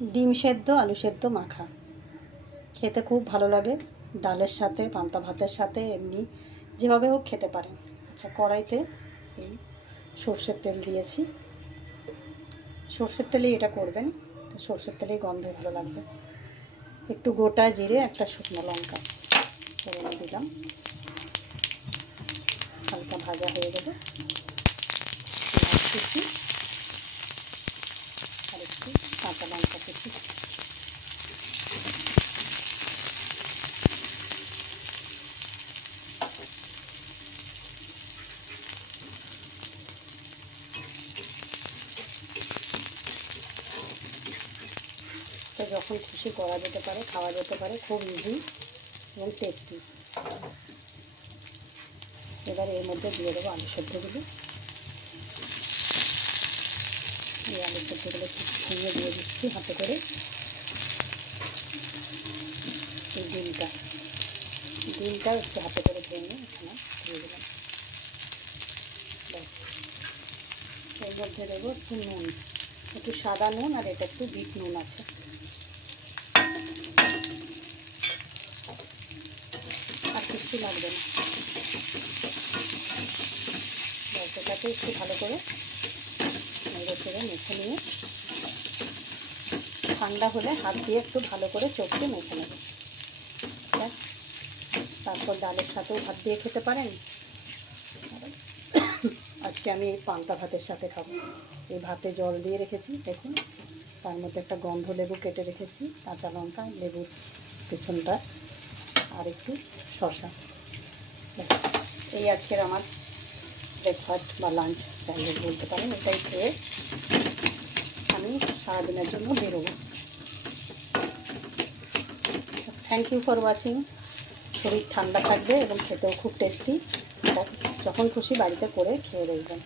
ডিম সেদ্ধ আলু সেদ্ধ মাখা খেতে খুব ভালো লাগে, ডালের সাথে, পান্তা ভাতের সাথে, এমনি যেভাবে হোক খেতে পারেন। আচ্ছা, কড়াইতে এই সর্ষের তেল দিয়েছি। সর্ষের তেলেই এটা করবেন, সর্ষের তেলেই গন্ধে ভালো লাগবে। একটু গোটা জিরে, একটা শুকনো লঙ্কা ফোড়নে দিলাম। হালকা ভাজা হয়ে গেলে কুচি আর একটু কাঁচা লঙ্কা কুচি। তো যখন খুশি করা যেতে পারে, খাওয়া যেতে পারে, খুব ইজি এবং টেস্টি। এবার এর মধ্যে দিয়ে দেবো আলু সেদ্ধগুলো। এই আলু সেদ্ধগুলো একটু ভেঙে দিয়ে দিচ্ছি হাতে করে। এই ডিমটা একটু হাতে করে ভেঙে এখানে দিয়ে দিলাম। এর মধ্যে দেবো একটু নুন, একটু সাদা নুন, আর এটা একটু বিট নুন আছে। আর কিছু লাগবে না। এটাকে একটু ভালো করে নেড়ে চেড়ে মেখে নিয়ে ঠান্ডা হলে হাত দিয়ে একটু ভালো করে চটকে মেখে নেবে। তারপর ডালের সাথেও ভাত দিয়ে খেতে পারেন। আজকে আমি এই পান্তা ভাতের সাথে খাবো। এই ভাতে জল দিয়ে রেখেছি, দেখুন তার মধ্যে একটা গন্ধ লেবু কেটে রেখেছি, কাঁচা লঙ্কা, লেবুর পেছনটা, আর একটু শসা। এই আজকের আমার ব্রেকফাস্ট বা লাঞ্চ যাই হোক বলতে পারেন। এটাই খেয়ে আমি সারাদিনের জন্য বেরোবো। Thank you for watching. শরীর ঠান্ডা থাকবে এবং খেতেও খুব টেস্টি। যখন খুশি বাড়িতে করে খেয়ে দেখবেন।